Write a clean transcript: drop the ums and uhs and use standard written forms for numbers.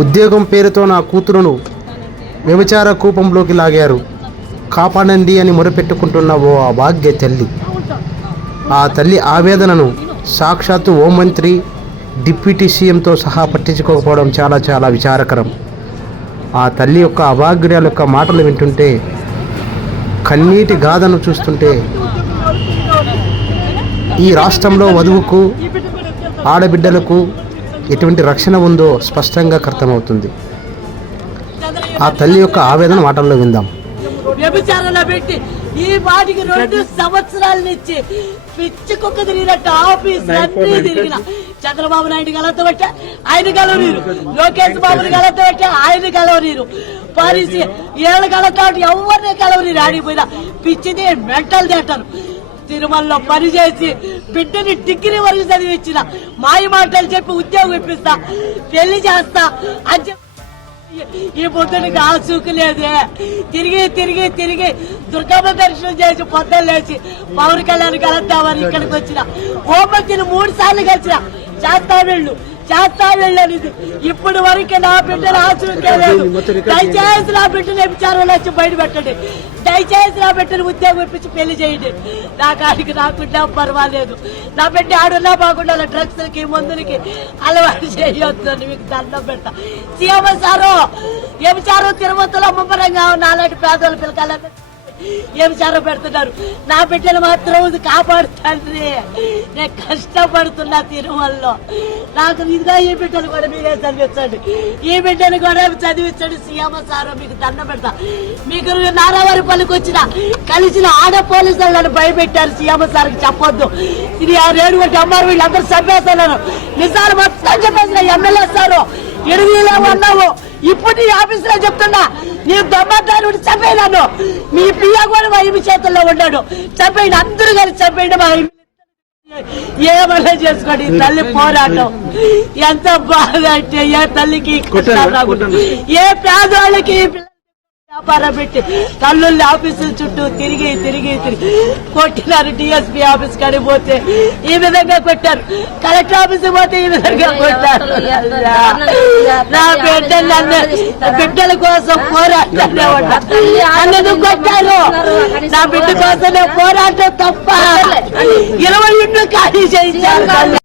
ఉద్యోగం పేరుతో నా కూతురును వ్యభిచార కూపంలోకి లాగారు, కాపాడండి అని మొరపెట్టుకుంటున్న ఓ అభాగ్య తల్లి. ఆ తల్లి ఆవేదనను సాక్షాత్తు హోంమంత్రి, డిప్యూటీ సీఎంతో సహా పట్టించుకోకపోవడం చాలా చాలా విచారకరం. ఆ తల్లి యొక్క అభాగ్యురాల యొక్క మాటలు వింటుంటే, కన్నీటి గాథను చూస్తుంటే ఈ రాష్ట్రంలో వధువుకు, ఆడబిడ్డలకు ఎటువంటి రక్షణ ఉందో స్పష్టంగా అర్థమవుతుంది. ఆ తల్లి యొక్క ఆవేదన మాటల్లో విందాం. వ్యభిచారంలో పెట్టి ఈ వాటికి 2 సంవత్సరాల నుంచి పిచ్చి కుక్క తిరిగినట్టు ఆఫీస్ అన్ని తిరిగిన చంద్రబాబు నాయుడు గలతబట్టే ఆయన గెలవనీరు, లోకేష్ బాబుని గలతబట్టే ఆయన గెలవనీరు, పరిసి ఏళ్ళ గలతాడు ఎవరిని గెలవనీరు. ఆడిపోయినా పిచ్చిది మెంటల్ తింటారు. తిరుమలలో పనిచేసి బిడ్డని డిగ్రీ వరకు చదివించిన, మాయ మాటలు చెప్పి ఉద్యోగం ఇప్పిస్తా, పెళ్లి చేస్తా అని ఈ బుద్ధునికి ఆసూకు లేదే. తిరిగి తిరిగి తిరిగి దుర్గమ్మ దర్శనం చేసి పొద్దున్న లేచి పవన్ కళ్యాణ్ కలుద్దామని ఇక్కడికి వచ్చిన. హోంమంత్రిని 3 సార్లు కలిసిన, చేస్తా వెళ్ళు అనేది. ఇప్పుడు వరకు నా బిడ్డను ఆసూకే లేదు. దయచేసి నా బిడ్డను వ్యభిచారంలో వచ్చి బయట పెట్టండి. దయచేసి నా బిడ్డను ఉద్యోగం ఇప్పించి పెళ్లి చేయండి. నా కాడికి నాకున్నా పర్వాలేదు. నా బిడ్డ ఆడున్నా బాగుండా డ్రగ్స్లకి మందులకి అలవాటు చేయొద్దు. మీకు దండం పెడతా. సీఎం సారు వ్యభిచారం తిరుమతలో ముమ్మరంగా నాలాంటి పేదోళ్ళ పిల్లకాయలు వ్యభిచారం పెడుతున్నారు. నా బిడ్డను మాత్రం కాపాడుతండ్రి. నేను కష్టపడుతున్నా తిరుమలలో. నాకు ఇదిగా ఈ బిడ్డను కూడా మీరే చదివించండి, ఈ బిడ్డను కూడా చదివించండి. సీఎం సారు మీకు దండం పెడతా. మీకు నారావారిపల్లికి వచ్చిన కలిసిన ఆడ పోలీసులను భయపెట్టారు. సీఎం సార్కి చెప్పొద్దు. ఇది రేడుగొట్టి అమ్మారు, వీళ్ళందరూ చంపేస్తున్నారు. నిజాలు మొత్తం చెప్పేసిన ఎమ్మెల్యే సారు ఎడుగులో ఉన్నావు. ఇప్పుడు నీ ఆఫీసులో చెప్తున్నా, నీ దొమ్మతాను చంపేదాను. మీ పియ్య కూడా మా ఇమి చేతుల్లో ఉన్నాడు. చంపేయండి, అందరూ కలిసి చంపేయండి. మా ఏమన్నా చేసుకోండి. తల్లి పోరాటం ఎంత బాగా అంటే, ఏ తల్లికి ఏ పేదవాళ్ళకి వ్యాపారం పెట్టి తల్లుల్ని ఆఫీసుల చుట్టూ తిరిగి తిరిగి తిరిగి కొట్టినారు. డిఎస్పీ ఆఫీస్ కాడికి పోతే ఈ విధంగా కొట్టారు, కలెక్టర్ ఆఫీస్ పోతే ఈ విధంగా కొట్టారు. నా బిడ్డల కోసం పోరాటనే అన్నది కొట్టారు. నా బిడ్డ కోసం పోరాటం తప్ప 20 ఇండ్లు ఖాళీ చేయించారు.